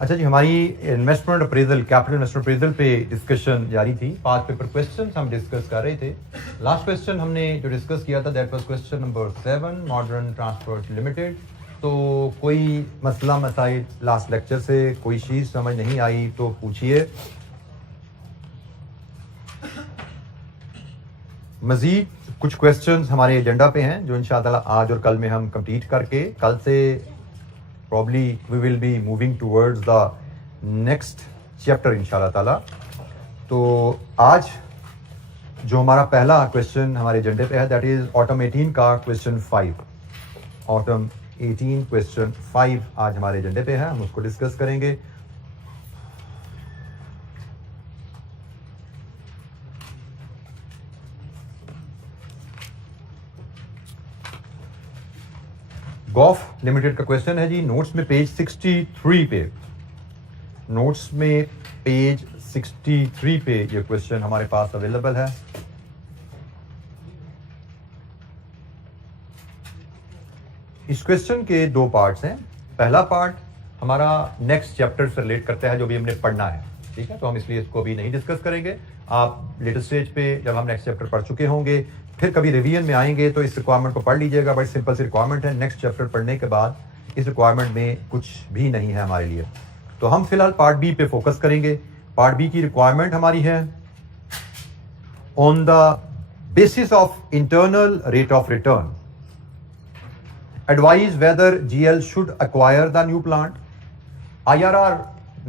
अच्छा जी, हमारी investment appraisal, capital investment appraisal पे डिस्कशन जारी थी। 5 पेपर क्वेश्चन हम डिस्कस कर रहे थे। लास्ट क्वेश्चन हमने जो डिस्कस किया था that was question number 7, modern transport limited. तो कोई मसला मसाइल लास्ट लेक्चर से कोई चीज़ समझ नहीं आई तो पूछिए। मज़ीद कुछ क्वेश्चंस हमारे एजेंडा पे हैं जो इंशाअल्लाह आज और कल में हम कंप्लीट करके कल से probably we will be moving towards the next chapter इंशाअल्लाह ताला। तो आज जो हमारा पहला क्वेश्चन हमारे एजेंडे पे है दैट इज ऑटम 18 का क्वेश्चन 5। ऑटम 18 क्वेश्चन 5 आज हमारे एजेंडे पे है, हम उसको डिस्कस करेंगे। गॉफ लिमिटेड का क्वेश्चन है जी, नोट्स में पेज 63 पे, नोट्स में पेज 63 पे ये क्वेश्चन हमारे पास अवेलेबल है। इस क्वेश्चन के दो पार्ट्स हैं। पहला पार्ट हमारा नेक्स्ट चैप्टर से रिलेट करता है जो भी हमने पढ़ना है, ठीक है, तो हम इसलिए इसको अभी नहीं डिस्कस करेंगे। आप लेटेस्ट स्टेज पे जब हम नेक्स्ट चैप्टर पढ़ चुके होंगे फिर कभी रिवीजन में आएंगे तो इस रिक्वायरमेंट को पढ़ लीजिएगा। बड़ी सिंपल सी रिक्वायरमेंट है, नेक्स्ट चैप्टर पढ़ने के बाद इस रिक्वायरमेंट में कुछ भी नहीं है हमारे लिए। तो हम फिलहाल पार्ट बी पे फोकस करेंगे। पार्ट बी की रिक्वायरमेंट हमारी है on the basis of internal rate of return advise whether GL should acquire the new plant. IRR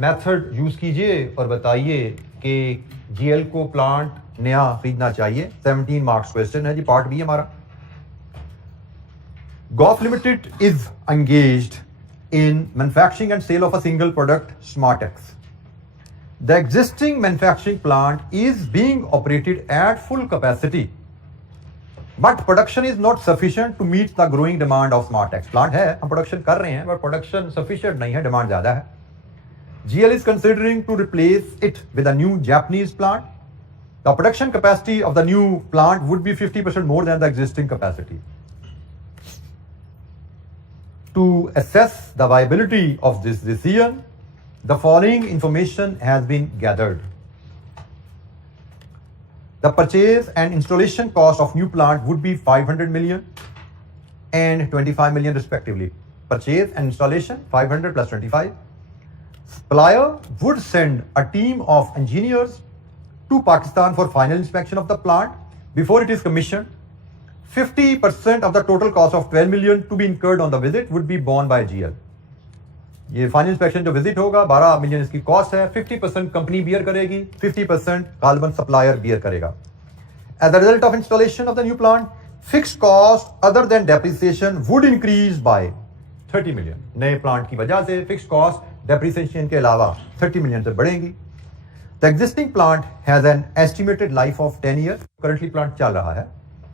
method use कीजिए और बताइए कि जीएल को प्लांट नया खरीदना चाहिए। 17 मार्क्स क्वेश्चन है जी, पार्ट बी हमारा। Goff Limited is engaged in manufacturing and sale of a single product Smartex. The existing manufacturing plant is being operated at full capacity but production is not sufficient to meet the growing demand of Smartex. Plant है, हम production कर रहे हैं but production sufficient नहीं है, demand ज्यादा है। GL is considering to replace it with a new Japanese plant. The production capacity of the new plant would be 50% more than the existing capacity. To assess the viability of this decision, the following information has been gathered. The purchase and installation cost of new plant would be 500 million and 25 million respectively. Purchase and installation 500 plus 25. Supplier would send a team of engineers to Pakistan for final inspection of the plant before it is commissioned. 50% of the total cost of 12 million to be incurred on the visit would be borne by GL. ये final inspection जो visit होगा 12 million इसकी cost है। 50% company beer करेगी, 50% गालबन supplier beer करेगा। As a result of installation of the new plant, fixed cost other than depreciation would increase by 30 million. नए plant की वजह से फिक्स्ड कॉस्ट डेप्रिसिएशन के अलावा 30 मिलियन से बढ़ेगी। The existing plant has an estimated life of 10 year. Currently plant चल रहा है,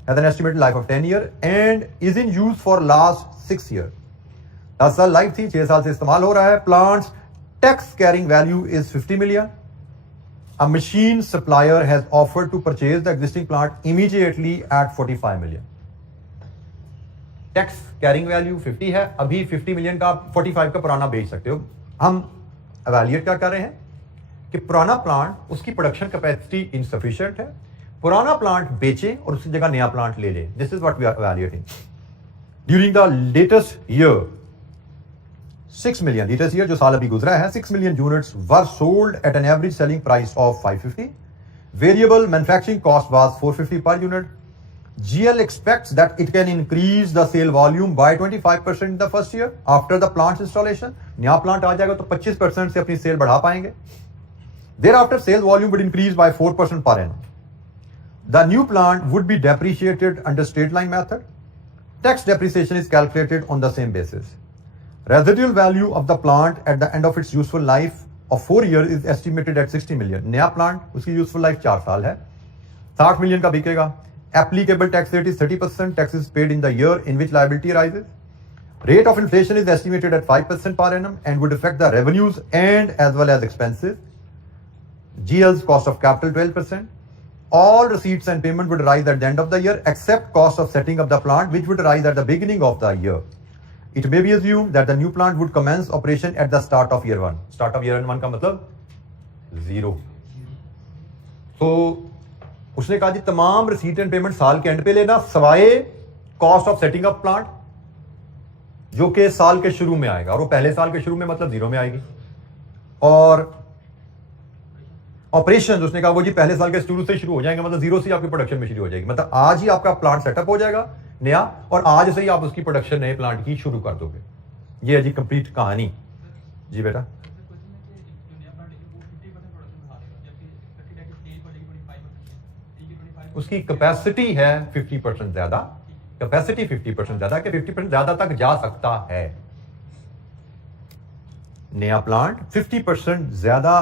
has an estimated life of 10 year and is in use for last 6 year. 10 साल लाइफ थी, 6 साल से इस्तेमाल हो रहा है। Plants tax carrying value is 50 million. A machine supplier has offered to purchase the existing plant immediately at 45 million. Tax carrying value 50 है, अभी 50 मिलियन का 45 का पुराना बेच सकते हो। हम एवेल्युएट क्या कर रहे हैं कि पुराना प्लांट उसकी प्रोडक्शन कैपेसिटी इनसफिशिएंट है, पुराना प्लांट बेचें और उसकी जगह नया प्लांट ले लें। This is what we are evaluating. During the latest year 6 million, latest year जो साल अभी गुजरा है, 6 million units were sold at an average selling price of 550। Variable manufacturing cost was 450 per unit. GL expects that it can increase the sale volume by 25% in the first year after the plant's installation. नया plant आ जाएगा तो 25% से अपनी cell बढ़ा पाएंगे। Thereafter, sales volume would increase by 4% per annum. The new plant would be depreciated under straight line method. Tax depreciation is calculated on the same basis. Residual value of the plant at the end of its useful life of 4 years is estimated at 60 million. नया plant उसकी useful life 4 साल है, 60 million का बिकेगा। Applicable tax rate is 30%. Tax is paid in the year in which liability arises. Rate of inflation is estimated at 5% per annum and would affect the revenues and as well as expenses. GL's cost of capital 12%. All receipts and payment would rise at the end of the year except cost of setting up the plant which would rise at the beginning of the year. It may be assume that the new plant would commence operation at the start of year 1। Start of year 1 का मतलब 0। तो उसने कहा जी तमाम receipt and payment साल के and पे लेना, सवाए cost of setting up plant जो कि साल के शुरू में आएगा, और वो पहले साल के शुरू में मतलब 0 में आएगी। और ऑपरेशन उसने कहा वो जी पहले साल के शुरू से शुरू हो जाएंगे, मतलब 0 से आपकी प्रोडक्शन में शुरू हो जाएगी, मतलब आज ही आपका प्लांट सेटअप हो जाएगा नया, और आज से ही आप उसकी प्रोडक्शन नए प्लांट की शुरू कर दोगे। ये है जी कंप्लीट कहानी। जी बेटा, उसकी कैपेसिटी है 50% ज्यादा, कैपेसिटी 50% ज्यादा, कि 50% ज्यादा तक जा सकता है। नया प्लांट 50% ज्यादा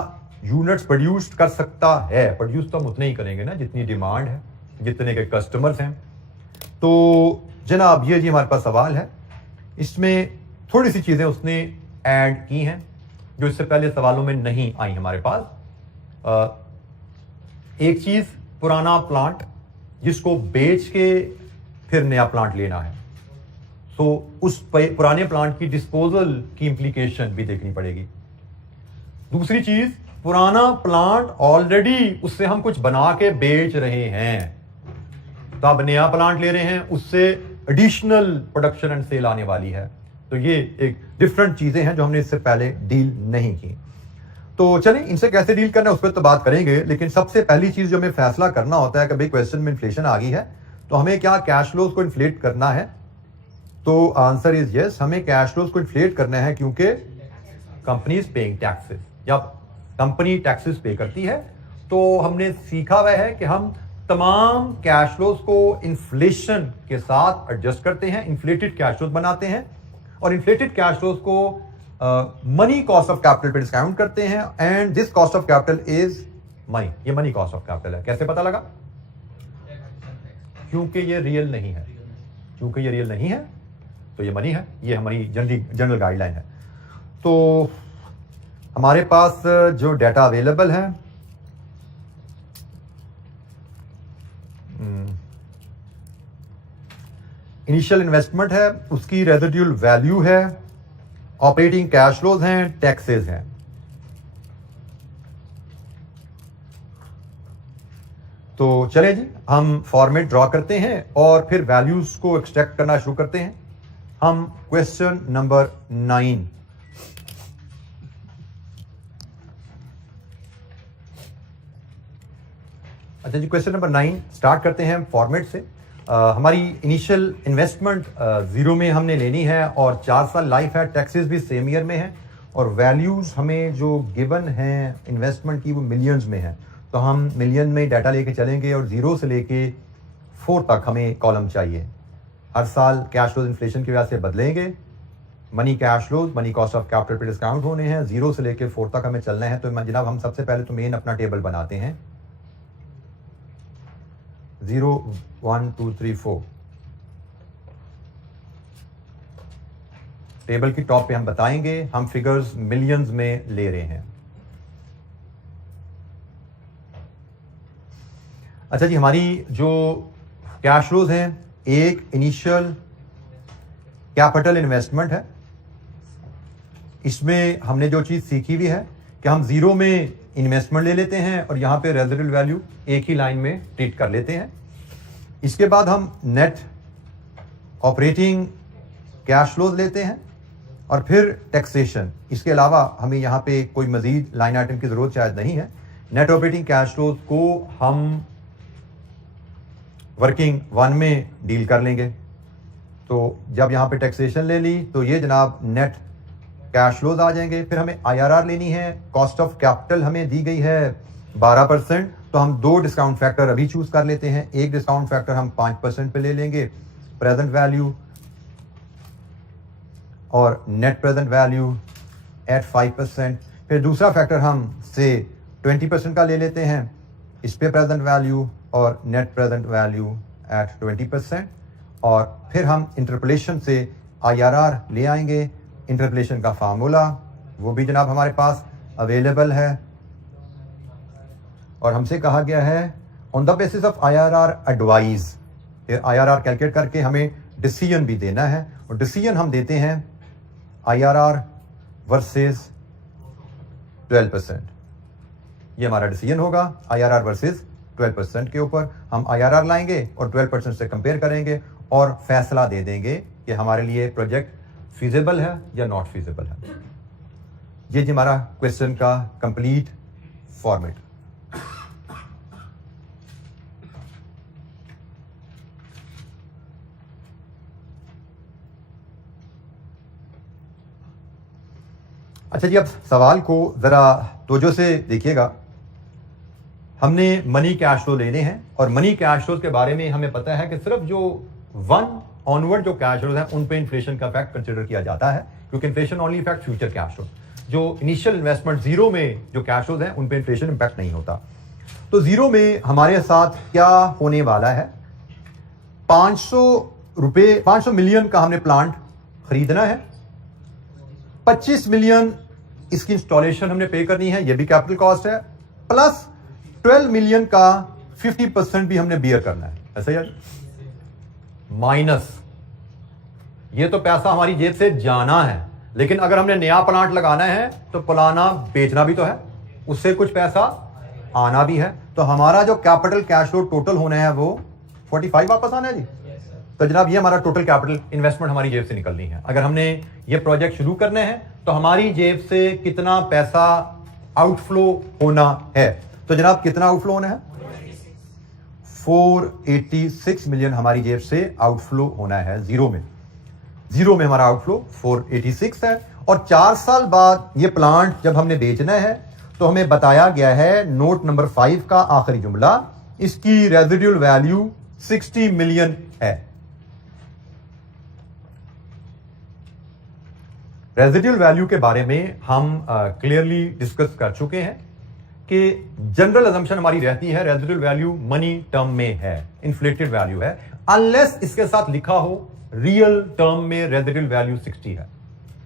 यूनिट्स प्रोड्यूस कर सकता है। प्रोड्यूस तो हम उतने ही करेंगे ना जितनी डिमांड है, जितने के कस्टमर्स हैं। तो जनाब ये जी हमारे पास सवाल है, इसमें थोड़ी सी चीजें उसने ऐड की हैं जो इससे पहले सवालों में नहीं आई हमारे पास। एक चीज पुराना प्लांट जिसको बेच के फिर नया प्लांट लेना है, तो उस पुराने प्लांट की डिस्पोजल की इंप्लीकेशन भी देखनी पड़ेगी। दूसरी चीज, पुराना प्लांट ऑलरेडी उससे हम कुछ बना के बेच रहे हैं, तो अब नया प्लांट ले रहे हैं, उससे एडिशनल प्रोडक्शन एंड सेल आने वाली है। तो ये एक डिफरेंट चीजें हैं जो हमने इससे पहले डील नहीं की। तो चलें इनसे कैसे डील करना है उस पर तो बात करेंगे, लेकिन सबसे पहली चीज जो हमें फैसला करना होता है कि भाई क्वेश्चन में इन्फ्लेशन आ गई है तो हमें क्या कैश फ्लोज को इन्फ्लेट करना है। तो आंसर इज यस, हमें कैश फ्लोज को इन्फ्लेट करना है, क्योंकि कंपनी इज पेइंग टैक्सेस। जब कंपनी टैक्सेस पे करती है तो हमने सीखा हुआ है कि हम तमाम कैश फ्लोज को इन्फ्लेशन के साथ एडजस्ट करते हैं, इन्फ्लेटेड कैश फ्लोज बनाते हैं, और इन्फ्लेटेड कैश फ्लोज को मनी कॉस्ट ऑफ कैपिटल पे डिस्काउंट करते हैं, and this cost of capital is money. ये मनी कॉस्ट ऑफ कैपिटल है। कैसे पता लगा? क्योंकि ये रियल नहीं है। क्योंकि ये रियल नहीं है तो ये मनी है। ये हमारी जनरल गाइडलाइन है। तो हमारे पास जो डाटा अवेलेबल है, इनिशियल इन्वेस्टमेंट है, उसकी रेजिडुअल वैल्यू है, ऑपरेटिंग कैश फ्लोज हैं, टैक्सेस हैं। तो चले जी हम फॉर्मेट ड्रॉ करते हैं और फिर वैल्यूज को एक्सट्रैक्ट करना शुरू करते हैं। हम क्वेश्चन नंबर 9 अच्छा जी, क्वेश्चन नंबर 9 स्टार्ट करते हैं फॉर्मेट से। हमारी इनिशियल इन्वेस्टमेंट 0 में हमने लेनी है और 4 साल लाइफ है, टैक्सेस भी सेम ईयर में है, और वैल्यूज हमें जो गिवन है इन्वेस्टमेंट की वो मिलियंस में है। तो हम मिलियन में डाटा लेके चलेंगे और 0 से लेके 4 तक हमें कॉलम चाहिए। हर साल कैश फ्लोज इन्फ्लेशन की वजह से बदलेंगे। Money cash flows money cost of capital पे डिस्काउंट होने हैं। 0 से लेके 4 तक हमें चलना है। तो जनाब हम सबसे पहले तो मेन अपना टेबल बनाते हैं। 0 1 2 3 4 टेबल की टॉप पे हम बताएंगे हम फिगर्स मिलियंस में ले रहे हैं। अच्छा जी, हमारी जो कैश फ्लोज हैं, एक इनिशियल कैपिटल इन्वेस्टमेंट है। इसमें हमने जो चीज सीखी हुई है कि हम 0 में इन्वेस्टमेंट ले लेते हैं और यहां पे रेजिडुअल वैल्यू एक ही लाइन में ट्रीट कर लेते हैं। इसके बाद हम नेट ऑपरेटिंग कैश फ्लोज लेते हैं और फिर टैक्सेशन। इसके अलावा हमें यहाँ पे कोई मजीद लाइन आइटम की जरूरत शायद नहीं है। नेट ऑपरेटिंग कैश फ्लोज को हम वर्किंग 1 में डील कर लेंगे। तो जब यहाँ पे टैक्सेशन ले ली तो ये जनाब नेट कैश फ्लोज आ जाएंगे। फिर हमें IRR लेनी है। कॉस्ट ऑफ कैपिटल हमें दी गई है 12%, तो हम 2 डिस्काउंट फैक्टर अभी चूज कर लेते हैं। एक डिस्काउंट फैक्टर हम 5% पे ले लेंगे, प्रेजेंट वैल्यू और नेट प्रेजेंट वैल्यू एट 5%। फिर दूसरा फैक्टर हम से 20% का ले लेते हैं, इस पे प्रेजेंट वैल्यू और नेट प्रेजेंट वैल्यू एट 20%। और फिर हम इंटरपोलेशन से IRR ले आएंगे। इंटरपोलेशन का फार्मूला वो भी जनाब हमारे पास अवेलेबल है और हमसे कहा गया है on the basis of IRR advise. फिर IRR कैलकुलेट करके हमें डिसीजन भी देना है, और डिसीजन हम देते हैं IRR वर्सेस 12%। ये हमारा डिसीजन होगा IRR वर्सेस 12% के ऊपर। हम IRR लाएंगे और 12% से कंपेयर करेंगे और फैसला दे देंगे कि हमारे लिए प्रोजेक्ट फीजिबल है या नॉट फीजिबल है। ये जी हमारा क्वेश्चन का कंप्लीट फॉर्मेट। अच्छा जी, अब सवाल को जरा तवज्जो से देखिएगा। हमने मनी कैश फ्लो लेने हैं और मनी कैश फ्लोज के बारे में हमें पता है कि सिर्फ जो 1 ऑनवर्ड जो कैश फ्लोज हैं उन पे इन्फ्लेशन का फैक्ट कंसिडर किया जाता है, क्योंकि inflation only effect future cash flow. जो इनिशियल इन्वेस्टमेंट जीरो में जो कैश फ्लोज हैं उन पे इन्फ्लेशन इंपैक्ट नहीं होता। तो जीरो में हमारे साथ क्या होने वाला है, 500 मिलियन का हमने प्लांट खरीदना है, 25 मिलियन इसकी इंस्टॉलेशन हमने पे करनी है, ये भी कैपिटल कॉस्ट है, प्लस 12 मिलियन का 50% भी हमने बियर करना है। ऐसा यार, माइनस ये तो पैसा हमारी जेब से जाना है, लेकिन अगर हमने नया प्लांट लगाना है तो पुराना बेचना भी तो है, उससे कुछ पैसा आना भी है। तो हमारा जो कैपिटल कैश फ्लो टोटल होना है वो 45 वापस आना है जी। तो जनाब ये हमारा टोटल कैपिटल इन्वेस्टमेंट हमारी जेब से निकलनी है। अगर हमने ये प्रोजेक्ट शुरू करने हैं तो हमारी जेब से कितना पैसा आउटफ्लो होना है, तो जनाब कितना आउटफ्लो होना है, 486 मिलियन हमारी जेब से आउटफ्लो होना है। जीरो में हमारा आउटफ्लो 486 है। और 4 साल बाद ये प्लांट जब हमने बेचना है तो हमें बताया गया है नोट नंबर 5 का आखिरी जुमला, इसकी रेजिडुअल वैल्यू 60 मिलियन है। रेजिडुअल वैल्यू के बारे में हम क्लियरली डिस्कस कर चुके हैं कि जनरल अजम्पशन हमारी रहती है रेजिडुअल वैल्यू मनी टर्म में है, इन्फ्लेटेड वैल्यू है, अनलेस इसके साथ लिखा हो रियल टर्म में रेजिडुअल वैल्यू 60 है।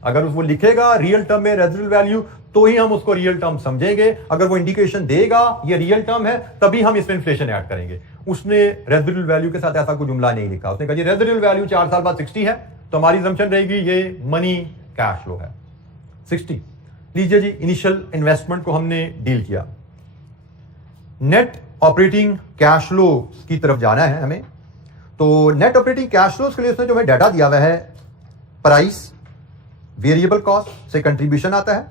अगर वो लिखेगा रियल टर्म में रेजिडुअल वैल्यू तो ही हम उसको रियल टर्म समझेंगे। अगर वो इंडिकेशन देगा ये रियल टर्म है तभी हम इसमें इन्फ्लेशन ऐड करेंगे। उसने रेजिडुअल वैल्यू के साथ ऐसा कोई जुमला नहीं लिखा, उसने कहा जी रेजिडुअल वैल्यू 4 साल बाद 60 है, तो हमारी अजम्पशन रहेगी ये मनी कैश फ्लो है 60। लीजिए जी, इनिशियल इन्वेस्टमेंट को हमने डील किया, नेट ऑपरेटिंग कैश फ्लो की तरफ जाना है हमें। तो नेट ऑपरेटिंग कैश फ्लो के लिए उसने जो हमें डाटा दिया हुआ है, प्राइस, वेरिएबल कॉस्ट से कंट्रीब्यूशन आता है,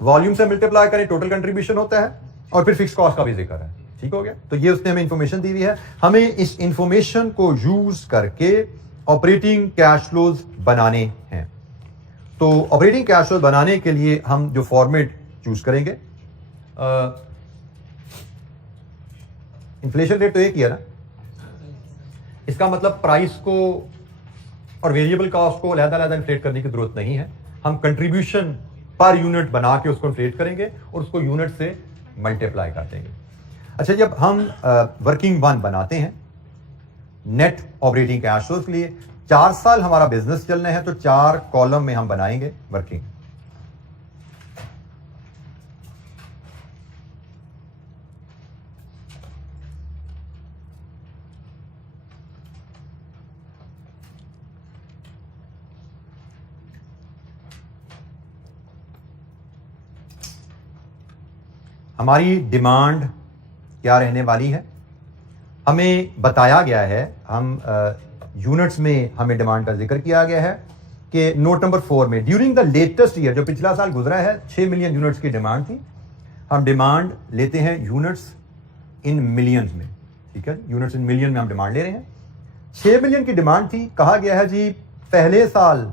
वॉल्यूम से मल्टीप्लाई करें टोटल कंट्रीब्यूशन होता है, और फिर फिक्स कॉस्ट का भी जिक्र है। ठीक हो गया। तो ये उसने हमें इंफॉर्मेशन दी हुई है, हमें इस इंफॉर्मेशन को यूज करके ऑपरेटिंग कैश फ्लोज बनाने हैं। तो ऑपरेटिंग कैश फ्लो बनाने के लिए हम जो फॉर्मेट चूज करेंगे, इन्फ्लेशन रेट तो एक ही है ना, इसका मतलब प्राइस को और वेरिएबल कॉस्ट को अलग-अलग इन्फ्लेट करने की जरूरत नहीं है। हम कंट्रीब्यूशन पर यूनिट बना के उसको इन्फ्लेट करेंगे और उसको यूनिट से मल्टीप्लाई कर देंगे। अच्छा, जब हम वर्किंग 1 बनाते हैं नेट ऑपरेटिंग कैश फ्लो के लिए, 4 साल हमारा बिजनेस चलना है, तो 4 कॉलम में हम बनाएंगे वर्किंग। हमारी डिमांड क्या रहने वाली है, हमें बताया गया है, हम यूनिट्स में हमें डिमांड का जिक्र किया गया है कि नोट नंबर 4 में ड्यूरिंग द लेटेस्ट ईयर, जो पिछला साल गुजरा है, 6 मिलियन यूनिट्स की डिमांड थी। हम डिमांड लेते हैं यूनिट्स इन मिलियंस में। ठीक है, यूनिट्स इन मिलियन में हम डिमांड ले रहे हैं। 6 मिलियन की डिमांड थी, कहा गया है जी पहले साल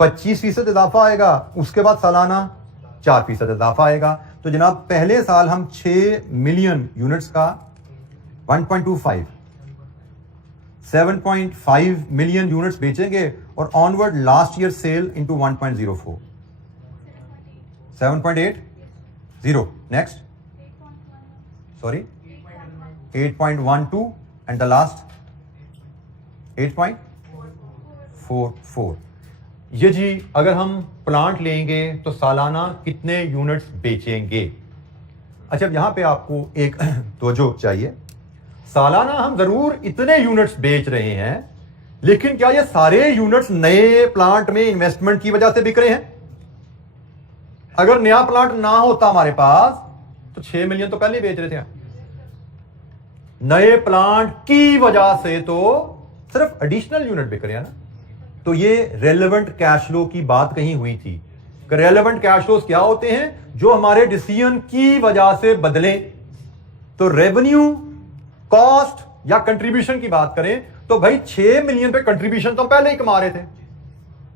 25% इजाफा आएगा, उसके बाद सालाना 4% इजाफा आएगा। तो जनाब पहले साल हम 6 मिलियन यूनिट्स का 1.25 7.5 मिलियन यूनिट्स बेचेंगे और onward last year cell into 1.04 7.80 next sorry 8.12 and the last 8.44। ये जी अगर हम प्लांट लेंगे तो सालाना कितने यूनिट्स बेचेंगे। अच्छा, यहां पे आपको एक तवज्जो चाहिए, सालाना हम जरूर इतने यूनिट्स बेच रहे हैं, लेकिन क्या ये सारे यूनिट्स नए प्लांट में इन्वेस्टमेंट की वजह से बिक रहे हैं? अगर नया प्लांट ना होता हमारे पास तो 6 मिलियन तो पहले ही बेच रहे थे। नए प्लांट की वजह से तो सिर्फ एडिशनल यूनिट बिक रहे हैं ना। तो ये रेलेवेंट कैश फ्लो की बात कहीं हुई थी। रेलेवेंट कैश फ्लोज क्या होते हैं? जो हमारे डिसीजन की वजह से बदले। तो रेवेन्यू, कॉस्ट या कंट्रीब्यूशन की बात करें तो भाई 6 मिलियन पे कंट्रीब्यूशन तो पहले ही कमा रहे थे।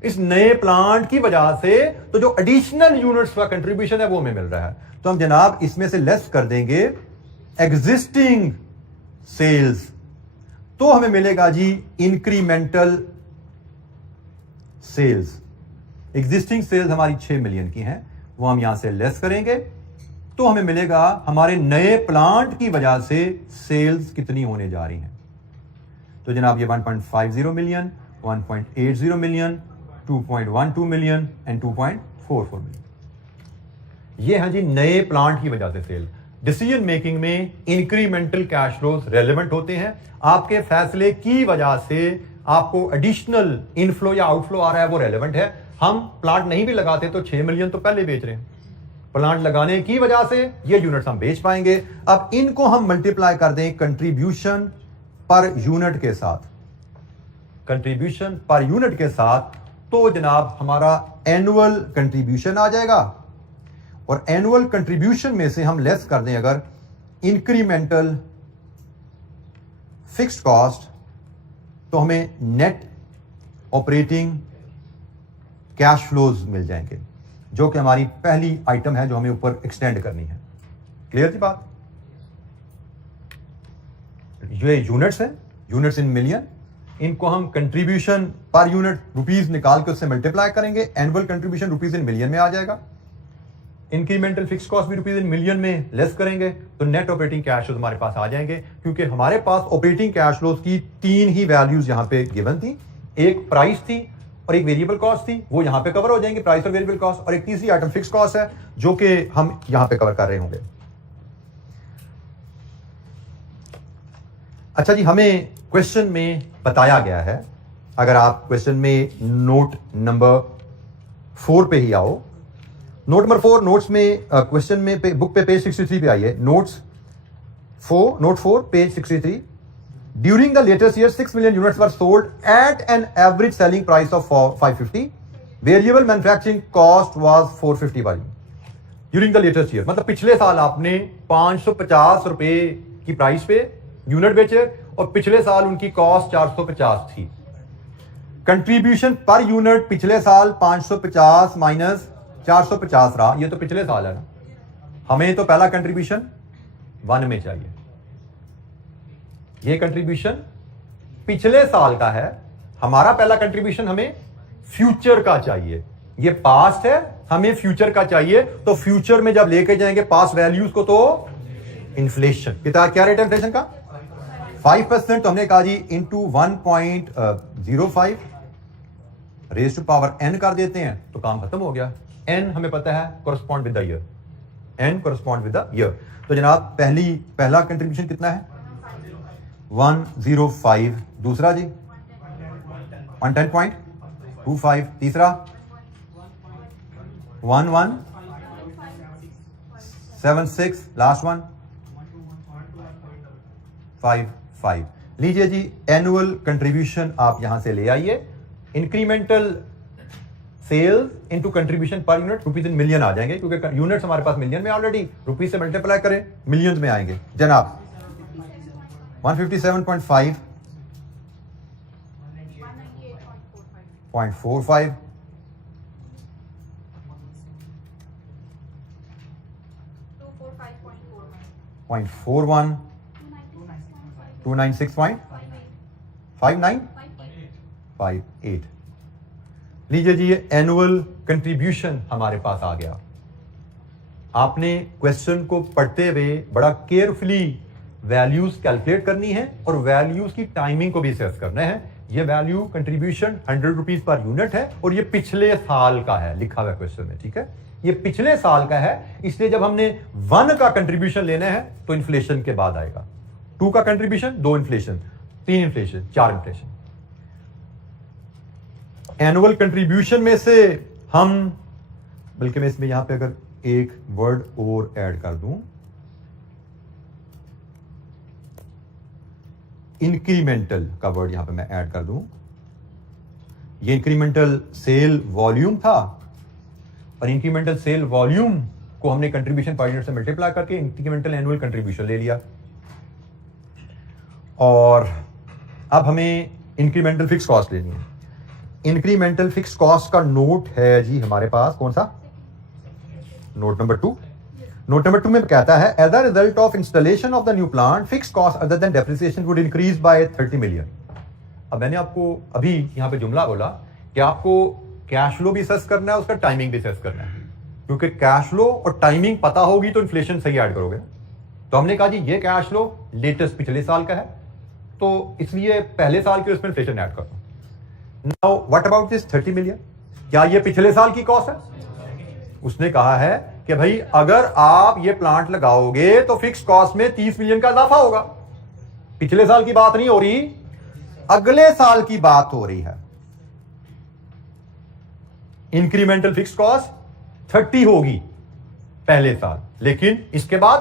इस नए प्लांट की वजह से तो जो एडिशनल यूनिट्स का कंट्रीब्यूशन है वो हमें मिल रहा है। तो हम जनाब इसमें से लेस कर देंगे एग्जिस्टिंग सेल्स, तो हमें मिलेगा जी इंक्रीमेंटल सेल्स। एग्जिस्टिंग सेल्स हमारी 6 मिलियन की हैं, वो हम यहां से लेस करेंगे तो हमें मिलेगा हमारे नए प्लांट की वजह से सेल्स कितनी होने जा रही हैं। तो जनाब ये 1.50 million, 1.80 million, 2.12 million and 2.44 million. ये है जी नए प्लांट की वजह से सेल। डिसीजन मेकिंग में इंक्रीमेंटल कैश फ्लोज रेलेवेंट होते हैं। आपके फैसले की वजह से आपको एडिशनल इनफ्लो या आउटफ्लो आ रहा है वो रेलेवेंट है। हम प्लांट नहीं भी लगाते तो 6 मिलियन तो पहले बेच रहे हैं। प्लांट लगाने की वजह से ये यूनिट्स हम बेच पाएंगे। अब इनको हम मल्टीप्लाई कर दें कंट्रीब्यूशन पर यूनिट के साथ, कंट्रीब्यूशन पर यूनिट के साथ, तो जनाब हमारा एनुअल कंट्रीब्यूशन आ जाएगा। और एनुअल कंट्रीब्यूशन में से हम लेस कर दें अगर इंक्रीमेंटल फिक्स्ड कॉस्ट, तो हमें नेट ऑपरेटिंग कैश फ्लोज मिल जाएंगे, जो कि हमारी पहली आइटम है जो हमें ऊपर एक्सटेंड करनी है। क्लियर थी बात? ये यूनिट्स हैं, यूनिट्स इन मिलियन, इनको हम कंट्रीब्यूशन पर यूनिट रुपीज निकाल के उससे मल्टीप्लाई करेंगे। Annual contribution rupees in million में आ जाएगा। इंक्रीमेंटल फिक्स कॉस्ट भी रुपीज इन मिलियन में लेस करेंगे तो नेट ऑपरेटिंग कैश फ्लोज हमारे पास आ जाएंगे। क्योंकि हमारे पास ऑपरेटिंग कैश फ्लोज की 3 ही वैल्यूज यहां पे गिवन थी, एक प्राइस थी और एक वेरिएबल कॉस्ट थी, वो यहां पे कवर हो जाएंगे, प्राइस और वेरिएबल कॉस्ट। और एक तीसरी आइटम फिक्स कॉस्ट है जो कि हम यहां पे कवर कर रहे होंगे। अच्छा जी, हमें क्वेश्चन में बताया गया है, अगर आप क्वेश्चन में नोट नंबर 4 पे ही आओ, नोट नंबर 4 नोट्स में क्वेश्चन में बुक पे पेज 63 पे आइए। Note 4 page 63। During the latest year 6 million units were sold at an average selling price of 550। Variable manufacturing cost was 450 वाली। ड्यूरिंग द लेटेस्ट ईयर मतलब पिछले साल आपने 550 रुपए की प्राइस पे यूनिट बेचे और पिछले साल उनकी कॉस्ट 450 थी। कंट्रीब्यूशन पर यूनिट पिछले साल 550 माइनस 450 रहा। ये तो पिछले साल है ना, हमें तो पहला कंट्रीब्यूशन 1 में चाहिए। ये कंट्रीब्यूशन पिछले साल का है, हमारा पहला कंट्रीब्यूशन हमें फ्यूचर का चाहिए। ये पास्ट है, हमें फ्यूचर का चाहिए। तो फ्यूचर में जब लेके जाएंगे पास्ट वैल्यूज को तो इन्फ्लेशन कितना, क्या रेट है इन्फ्लेशन का? 5%। तो हमने कहा जी into 1.05 raise to power n कर देते हैं तो काम खत्म हो गया। n हमें पता है correspond with the year, n correspond with the year. तो जनाब पहला कंट्रीब्यूशन कितना है? 105। दूसरा जी 110.25। तीसरा 1176। Last one 55। लीजिए जी एनुअल कंट्रीब्यूशन आप यहां से ले आइए। Incremental sales into contribution per unit rupees in million आ जाएंगे, क्योंकि यूनिट्स हमारे पास मिलियन में ऑलरेडी, रुपीज से मल्टीप्लाई करें मिलियंस में आएंगे। जनाब 157.5, 0.45, 0.41, 296.58। लीजिए जी ये एनुअल कंट्रीब्यूशन हमारे पास आ गया। आपने क्वेश्चन को पढ़ते हुए बड़ा केयरफुली वैल्यूज कैलकुलेट करनी है और वैल्यूज की टाइमिंग को भी सेट करना है। ये value contribution 100 rupees per unit है और ये पिछले साल का है, लिखा हुआ क्वेश्चन में, ठीक है। ये पिछले साल का है, इसलिए जब हमने 1 का कंट्रीब्यूशन लेना है तो इन्फ्लेशन के बाद आएगा। 2 का contribution 2 inflation, 3 inflation, 4 inflation. Annual contribution में से हम, बल्कि मैं इसमें यहां पे अगर एक वर्ड और ऐड कर दूं, इंक्रीमेंटल का वर्ड यहां पे मैं ऐड कर दूं। ये इंक्रीमेंटल सेल वॉल्यूम था और इंक्रीमेंटल सेल वॉल्यूम को हमने कंट्रीब्यूशन पर यूनिट से मल्टीप्लाई करके इंक्रीमेंटल एनुअल कंट्रीब्यूशन ले लिया। और अब हमें इंक्रीमेंटल फिक्स कॉस्ट लेनी है। इंक्रीमेंटल फिक्स कॉस्ट का नोट है जी हमारे पास, कौन सा? Note number 2। नोट नंबर 2 में कहता है as a result of installation of the new plant fixed cost other than depreciation would increase by 30 million. अब मैंने आपको अभी यहां पे जुमला बोला कि आपको कैश फ्लो भी सेस करना है, उसका टाइमिंग भी सेस करना है, क्योंकि कैश फ्लो और टाइमिंग पता होगी तो इन्फ्लेशन सही ऐड करोगे। तो हमने कहा जी ये कैश फ्लो लेटेस्ट पिछले साल का है, तो इसलिए पहले साल के उसमें इन्फ्लेशन ऐड कर दो। Now what about this 30 million, क्या ये पिछले साल की कॉस्ट है? उसने कहा है कि भाई अगर आप ये प्लांट लगाओगे तो फिक्स कॉस्ट में 30 मिलियन का इजाफा होगा। पिछले साल की बात नहीं हो रही, अगले साल की बात हो रही है। इंक्रीमेंटल फिक्स कॉस्ट 30 होगी पहले साल, लेकिन इसके बाद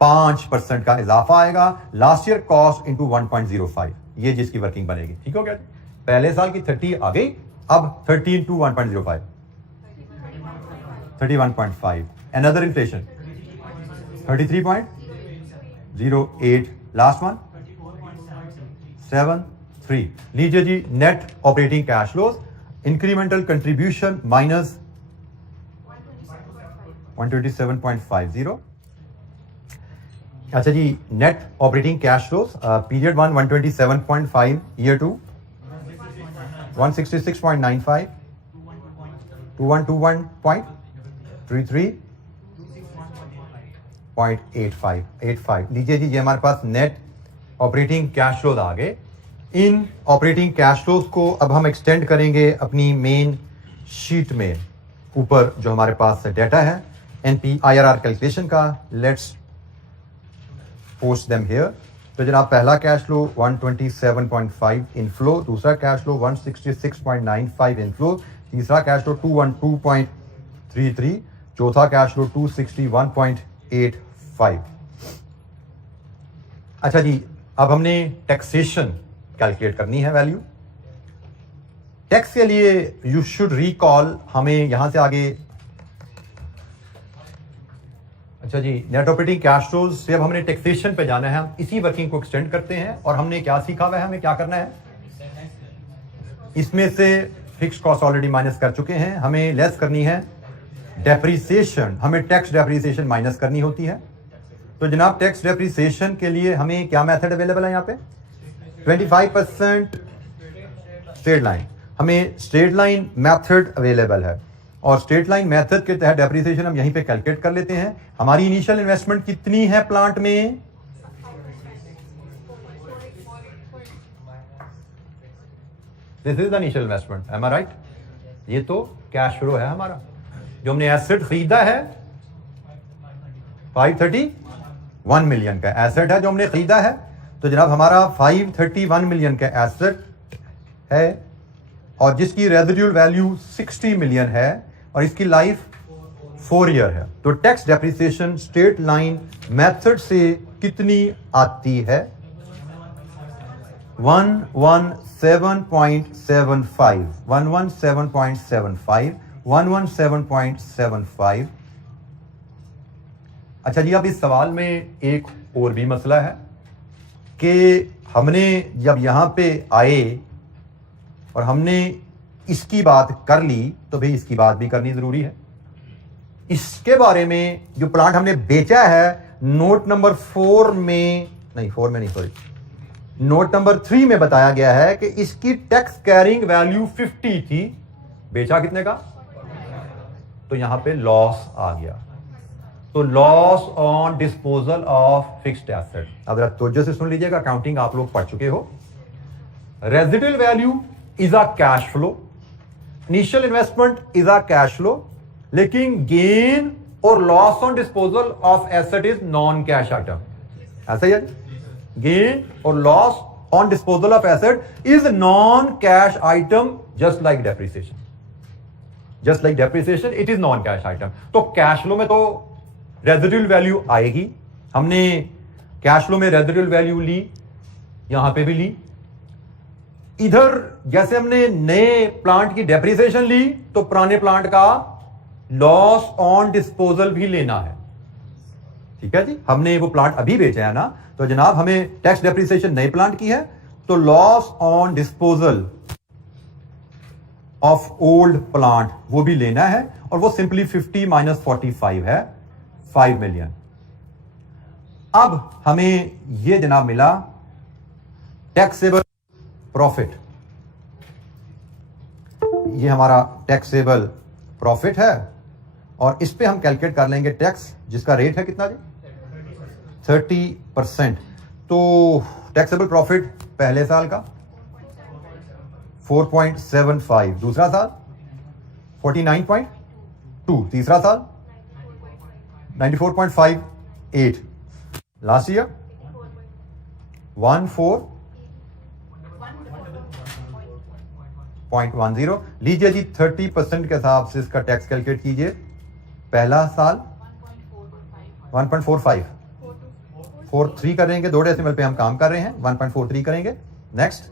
5% का इजाफा आएगा। लास्ट ईयर कॉस्ट इंटू 1.05, ये जिसकी वर्किंग बनेगी। ठीक हो गया? पहले साल की 30 आ गई, अब 30 into 1.05, 31.5। Another inflation 33.08, last one 7.3। लीजिए जी net operating cash flows, incremental contribution minus 127.50। अच्छा जी, net operating cash flows period 1 127.5, year 2 166.95, 2121.33.85। लीजिए जी, ये हमारे पास नेट ऑपरेटिंग कैश फ्लोज आ गए। इन ऑपरेटिंग कैश फ्लोज को अब हम एक्सटेंड करेंगे अपनी मेन शीट में। ऊपर जो हमारे पास डाटा है एनपी आईआरआर कैलकुलेशन का, लेट्स पोस्ट देम हियर। तो जनाब पहला कैश फ्लो 127.5 इनफ्लो, दूसरा कैश फ्लो 166.95 इनफ्लो, तीसरा कैश फ्लो 212.33, चौथा कैश फ्लो 261.85। अच्छा जी, अब हमने टैक्सेशन कैलकुलेट करनी है वैल्यू। टैक्स के लिए यू शुड रिकॉल, हमें यहां से आगे, अच्छा जी, नेट ऑपरेटिंग कैश फ्लोज से अब हमने टैक्सेशन पे जाना है। हम इसी वर्किंग को एक्सटेंड करते हैं और हमने क्या सीखा हुआ है, हमें क्या करना है। इसमें से फिक्स कॉस्ट ऑलरेडी माइनस कर चुके हैं, हमें लेस करनी है डेप्रिसिएशन। हमें टैक्स डेप्रिसिएशन माइनस करनी होती है। तो जनाब टैक्स डेप्रिसिएशन के लिए हमें क्या मेथड अवेलेबल है यहाँ पे? 25% स्ट्रेट लाइन। हमें स्ट्रेट लाइन मेथड अवेलेबल है और स्ट्रेट लाइन मेथड के तहत डेप्रिसिएशन हम यहीं पे कैलकुलेट कर लेते हैं। हमारी इनिशियल इन्वेस्टमेंट कितनी है प्लांट में? This is the initial investment, am I right? ये तो कैश फ्लो है हमारा, जो हमने एसेट खरीदा है 531 मिलियन का एसेट है जो हमने खरीदा है। तो जनाब हमारा 531 मिलियन का एसेट है और जिसकी रेजिडुअल वैल्यू 60 मिलियन है और इसकी लाइफ 4 ईयर है। तो tax depreciation straight line method से कितनी आती है? 117.75, 117.75, 117.75। अच्छा जी, अब इस सवाल में एक और भी मसला है कि हमने जब यहां पे आए और हमने इसकी बात कर ली तो भाई इसकी बात भी करनी जरूरी है। इसके बारे में जो प्लांट हमने बेचा है नोट नंबर 4 में नहीं, 4 में नहीं, सॉरी, नोट नंबर 3 में बताया गया है कि इसकी टैक्स कैरिंग वैल्यू 50 थी। बेचा कितने का? तो यहां पे लॉस आ गया। तो loss on disposal of fixed asset. अब जरा तवज्जो से सुन लीजिएगा, अकाउंटिंग आप लोग पढ़ चुके हो। Residual value is a cash flow, initial investment is a cash flow, लेकिन गेन और loss on disposal of asset is non cash item. ऐसा ही है, गेन और loss on disposal of asset is non cash item just like depreciation. Just like depreciation it is non cash item. तो cash flow में तो residual value आएगी, हमने cash flow में residual value ली, यहां पे भी ली। इधर जैसे हमने नए प्लांट की डेप्रिसिएशन ली तो पुराने प्लांट का लॉस ऑन डिस्पोजल भी लेना है। ठीक है जी, हमने वो प्लांट अभी बेचा है ना, तो जनाब हमें टैक्स डेप्रिसिएशन नए प्लांट की है, तो loss on disposal of old plant वो भी लेना है, और वो सिंपली 50 माइनस 45 है, 5 मिलियन। अब हमें ये जनाब मिला टैक्सेबल प्रॉफिट। ये हमारा टैक्सेबल प्रॉफिट है, और इस पे हम कैलकुलेट कर लेंगे टैक्स, जिसका रेट है कितना जी, 30%। तो टैक्सेबल प्रॉफिट पहले साल का 4.75, दूसरा साल 49.2, तीसरा साल 94.58, लास्ट ईयर 14.10। लीजिए जी 30% के हिसाब से इसका टैक्स कैलकुलेट कीजिए। पहला साल 1.45, 43 करेंगे, 2 डेसिमल पे हम काम कर रहे हैं, 1.43 करेंगे। Next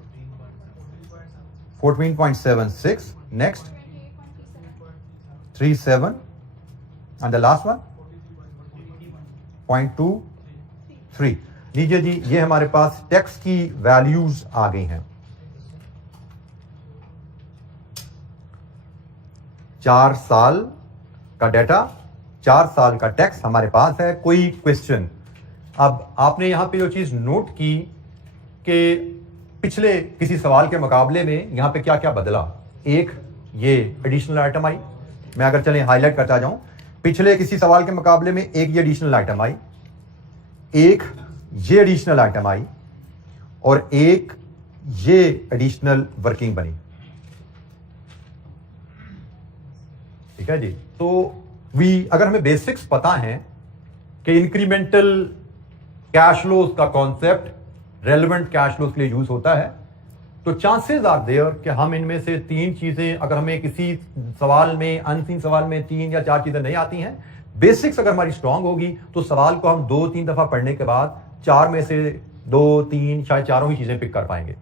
14.76, next 37, and the last one 0.23। लीजिए जी, ये हमारे पास टैक्स की वैल्यूज आ गई हैं। 4 साल का डेटा, 4 साल का टैक्स हमारे पास है। कोई क्वेश्चन? अब आपने यहां पे जो चीज नोट की कि पिछले किसी सवाल के मुकाबले में यहां पे क्या क्या बदला। एक ये एडिशनल आइटम आई, मैं अगर चलें हाईलाइट करता जाऊं, पिछले किसी सवाल के मुकाबले में एक ये एडिशनल आइटम आई, एक ये एडिशनल आइटम आई, और एक ये एडिशनल वर्किंग बनी। ठीक है जी, तो अगर हमें बेसिक्स पता है कि इंक्रीमेंटल कैश फ्लोज का कॉन्सेप्ट रेलेवेंट कैश फ्लोज के लिए यूज होता है, तो चांसेस आर देयर कि हम इनमें से 3 चीजें, अगर हमें किसी सवाल में, अनसीन सवाल में 3 या 4 चीजें नहीं आती हैं, बेसिक्स अगर हमारी स्ट्रांग होगी तो सवाल को हम 2-3 दफा पढ़ने के बाद 4 में से 2-3 शायद चारों ही चीजें पिक कर पाएंगे।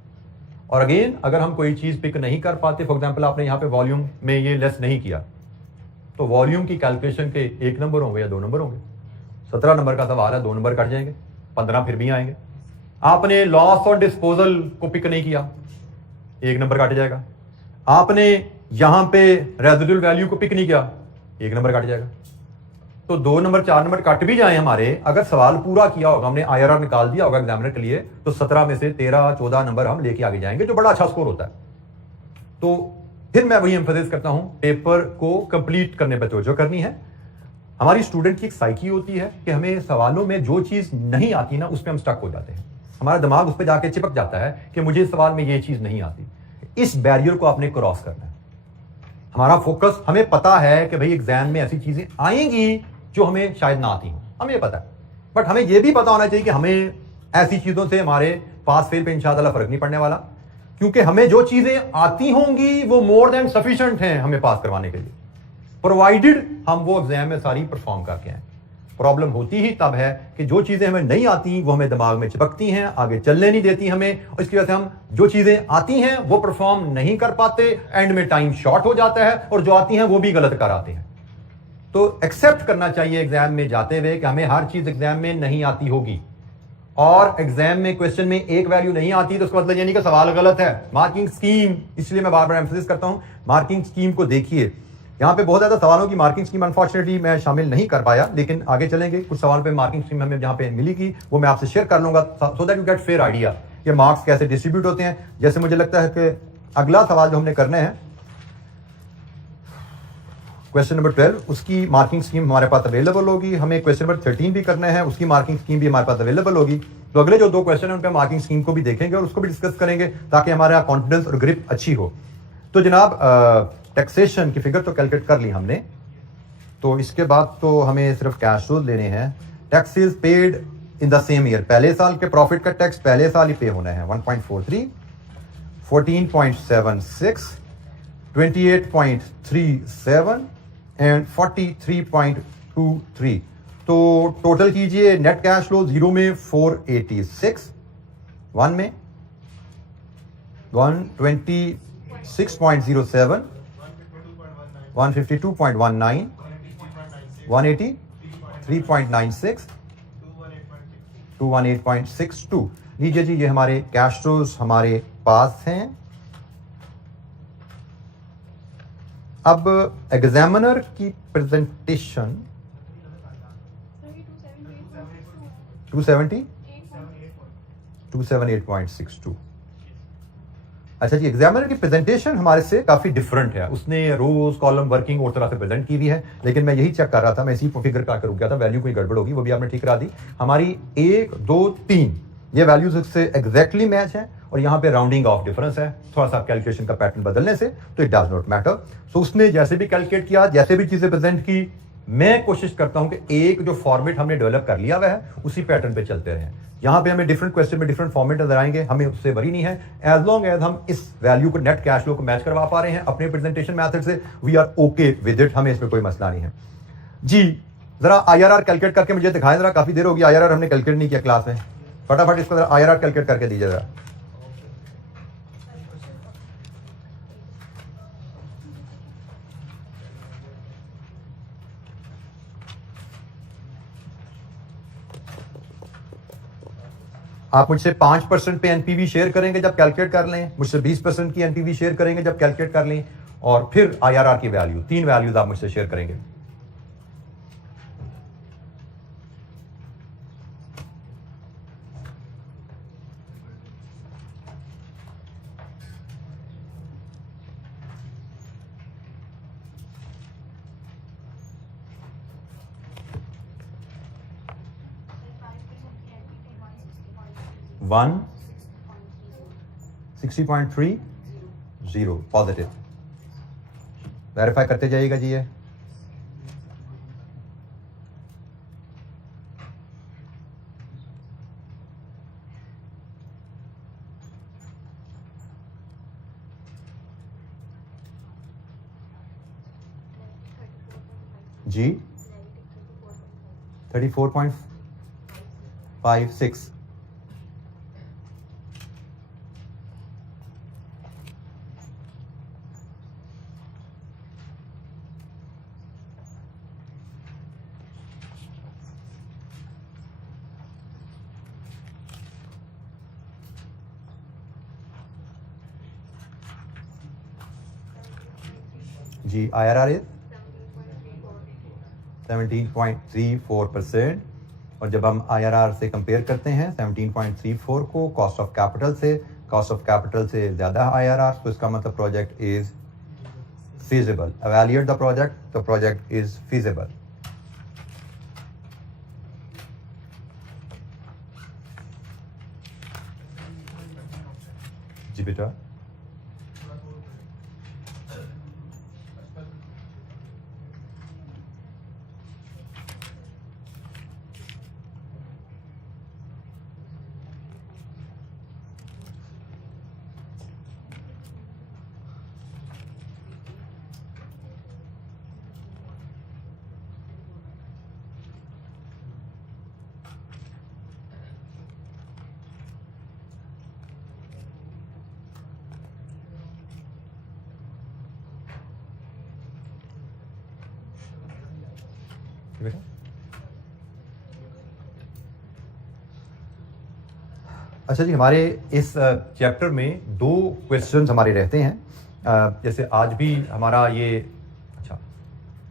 और अगेन अगर हम कोई चीज पिक नहीं कर पाते, फॉर एग्जाम्पल आपने यहां पे वॉल्यूम में ये लेस नहीं किया, तो वॉल्यूम की कैलकुलेशन के 1 नंबर होंगे या 2 नंबर होंगे। 17 नंबर का सवाल है, 2 नंबर कट जाएंगे, 15 फिर भी आएंगे। आपने लॉस ऑन डिस्पोजल को पिक नहीं किया, 1 नंबर काट जाएगा। आपने यहां पे रेजिडुअल वैल्यू को पिक नहीं किया, 1 नंबर काट जाएगा। तो 2 नंबर 4 नंबर कट भी जाए हमारे, अगर सवाल पूरा किया होगा, हमने IRR निकाल दिया होगा एग्जामिनर के लिए, तो 17 में से 13-14 नंबर हम लेके आगे जाएंगे, जो बड़ा अच्छा स्कोर होता है। तो फिर मैं वही एम्फेसिस करता हूं, पेपर को कंप्लीट करने पर तवज्जो करनी है। हमारी स्टूडेंट की एक साइकी होती है कि हमें सवालों में जो चीज नहीं आती ना, उस पर हम स्टक हो जाते हैं, हमारा दिमाग उस पर जाके चिपक जाता है कि मुझे सवाल में ये चीज नहीं आती। इस बैरियर को आपने क्रॉस करना है। हमारा फोकस, हमें पता है कि भाई एग्जाम में ऐसी चीजें आएंगी जो हमें शायद ना आती हो, हमें पता है, बट हमें यह भी पता होना चाहिए कि हमें ऐसी चीजों से हमारे पास फेल पे इंशाअल्लाह फर्क नहीं पड़ने वाला, क्योंकि हमें जो चीजें आती होंगी वो मोर देन सफिशिएंट हैं हमें पास करवाने के लिए, प्रोवाइडेड हम वो एग्जाम में सारी परफॉर्म करके आए। प्रॉब्लम होती ही तब है कि जो चीजें हमें नहीं आती वो हमें दिमाग में चिपकती हैं, आगे चलने नहीं देती हमें, और इसकी वजह से हम जो चीजें आती हैं वो परफॉर्म नहीं कर पाते, एंड में टाइम शॉर्ट हो जाता है, और जो आती हैं वो भी गलत कर आते हैं। तो एक्सेप्ट करना चाहिए एग्जाम में जाते हुए कि हमें हर चीज एग्जाम में नहीं आती होगी, और एग्जाम में क्वेश्चन में एक वैल्यू नहीं आती तो उसका मतलब यानी कि सवाल गलत है। मार्किंग स्कीम, इसलिए मैं बार बार एम्फेसिस करता हूं, मार्किंग स्कीम को देखिए। यहां पे बहुत ज्यादा सवालों की मार्किंग स्कीम अनफॉर्चुनेटली मैं शामिल नहीं कर पाया, लेकिन आगे चलेंगे कुछ सवालों पे मार्किंग स्कीम हमें जहां पे मिली की वो मैं आपसे शेयर कर लूंगा, so that you get fair idea कि मार्क्स कैसे डिस्ट्रीब्यूट होते हैं। जैसे मुझे लगता है कि अगला सवाल जो हमने करना है, क्वेश्चन नंबर 12, उसकी मार्किंग स्कीम हमारे पास अवेलेबल होगी। हमें क्वेश्चन नंबर 13 भी करना है, उसकी मार्किंग स्कीम भी हमारे पास अवेलेबल होगी। तो अगले जो 2 क्वेश्चन है उन पर मार्किंग स्कीम को भी देखेंगे और उसको भी डिस्कस करेंगे, ताकि हमारा कॉन्फिडेंस और ग्रिप अच्छी हो। तो जनाब टैक्सेशन की फिगर तो कैलकुलेट कर ली हमने, तो इसके बाद तो हमें सिर्फ कैश फ्लोज लेने हैं। Taxes paid in the same year, पहले साल के प्रॉफिट का टैक्स पहले साल ही पे होना है। 1.43, 14.76, 28.37 एंड 43.23। तो टोटल कीजिए, नेट कैश फ्लो 0 में 486, 1 में 126.07, 152.19, 183.96, 218.62। लीजिए जी, ये हमारे कैश फ्लोज हमारे पास हैं। अब एग्जामिनर की प्रेजेंटेशन 278.62। अच्छा जी, एग्जामिनर की प्रेजेंटेशन हमारे से काफी डिफरेंट है। उसने रोज कॉलम वर्किंग और तरह से प्रेजेंट की हुई है, लेकिन मैं यही चेक कर रहा था, मैं इसी फिगर का रुक गया था, वैल्यू कोई गड़बड़ होगी, वो भी आपने ठीक करा दी। हमारी 1, 2, 3 ये वैल्यूज से एग्जैक्टली मैच है, और यहाँ पे राउंडिंग ऑफ डिफरेंस है थोड़ा सा कैलकुलेशन का पैटर्न बदलने से, तो इट डज नॉट मैटर। सो उसने जैसे भी कैलकुलेट किया, जैसे भी चीजें प्रेजेंट की, मैं कोशिश करता हूं कि एक जो फॉर्मेट हमने डेवलप कर लिया हुआ है उसी पैटर्न पे चलते रहें। यहां पे हमें डिफरेंट क्वेश्चन में डिफरेंट फॉर्मेट नजर आएंगे, हमें उससे वरी नहीं है, एज लॉन्ग एज हम इस वैल्यू को, नेट कैश फ्लो को मैच करवा पा रहे हैं अपने प्रेजेंटेशन मेथड से, we are okay with it, हमें इसमें कोई मसला नहीं है जी। जरा IRR कैलकुलेट करके मुझे दिखाएं, जरा काफी देर होगी IRR हमने कैलकुलेट नहीं किया क्लास में, फटाफट इसको जरा IRR कैलकुलेट करके दीजिए जरा। आप मुझसे 5% पे एनपीवी शेयर करेंगे जब कैलकुलेट कर लें, मुझसे 20% की एनपीवी शेयर करेंगे जब कैलकुलेट कर लें, और फिर IRR की वैल्यू, 3 वैल्यूज आप मुझसे शेयर करेंगे। वन 60.30 पॉजिटिव, वेरीफाई करते जाइएगा जी। ये जी 34.56। जी IRR इज 17.34%, और जब हम IRR से कंपेयर करते हैं 17.34 को कॉस्ट ऑफ कैपिटल से, कॉस्ट ऑफ कैपिटल से ज्यादा IRR, तो इसका मतलब project is feasible. Evaluate the project is feasible. जी बेटा, बेटा अच्छा जी, हमारे इस चैप्टर में 2 क्वेश्चंस हमारे रहते हैं। जैसे आज भी हमारा ये, अच्छा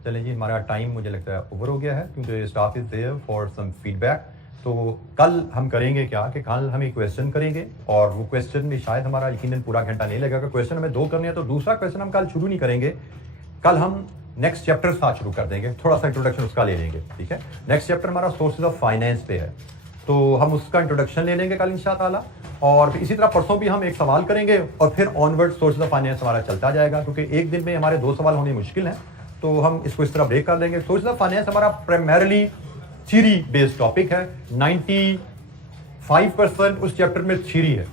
चलें जी, हमारा टाइम मुझे लगता है ओवर हो गया है, क्योंकि staff is there for some feedback. तो कल हम करेंगे क्या कि कल हम एक क्वेश्चन करेंगे, और वो क्वेश्चन में शायद हमारा यकीनन पूरा घंटा नहीं लगेगा। क्वेश्चन हमें 2 करने हैं, तो दूसरा क्वेश्चन हम कल शुरू नहीं करेंगे, कल हम नेक्स्ट चैप्टर साथ शुरू कर देंगे, थोड़ा सा इंट्रोडक्शन उसका ले लेंगे, ठीक है। नेक्स्ट चैप्टर हमारा सोर्सेज ऑफ फाइनेंस पे है, तो हम उसका इंट्रोडक्शन ले लेंगे कल इंशाअल्लाह। और इसी तरह परसों भी हम एक सवाल करेंगे, और फिर ऑनवर्ड सोर्सेज ऑफ फाइनेंस हमारा चलता जाएगा, क्योंकि एक दिन में हमारे 2 सवाल होने मुश्किल हैं, तो हम इसको इस तरह ब्रेक कर देंगे। सोर्सेज ऑफ फाइनेंस हमारा प्राइमरीली थ्योरी बेस्ड टॉपिक है। 95% उस चैप्टर में थ्योरी है।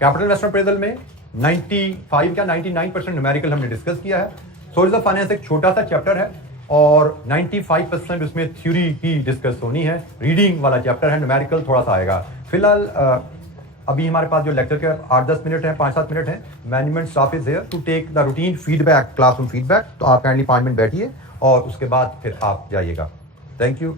कैपिटल इन्वेस्टमेंट अप्रेजल में 95 क्या 99% न्यूमेरिकल हमने डिस्कस किया है। सोर्स ऑफ फाइनेंस एक छोटा सा चैप्टर है और 95% उसमें थ्योरी ही डिस्कस होनी है। रीडिंग वाला चैप्टर है, न्यूमेरिकल थोड़ा सा आएगा। फिलहाल अभी हमारे पास जो लेक्चर के 8-10 मिनट है, 5-7 मिनट है। Management staff is here to take the routine feedback, classroom feedback. तो आप काइंडली 5 मिनट बैठिए और उसके बाद फिर आप जाइएगा। Thank you.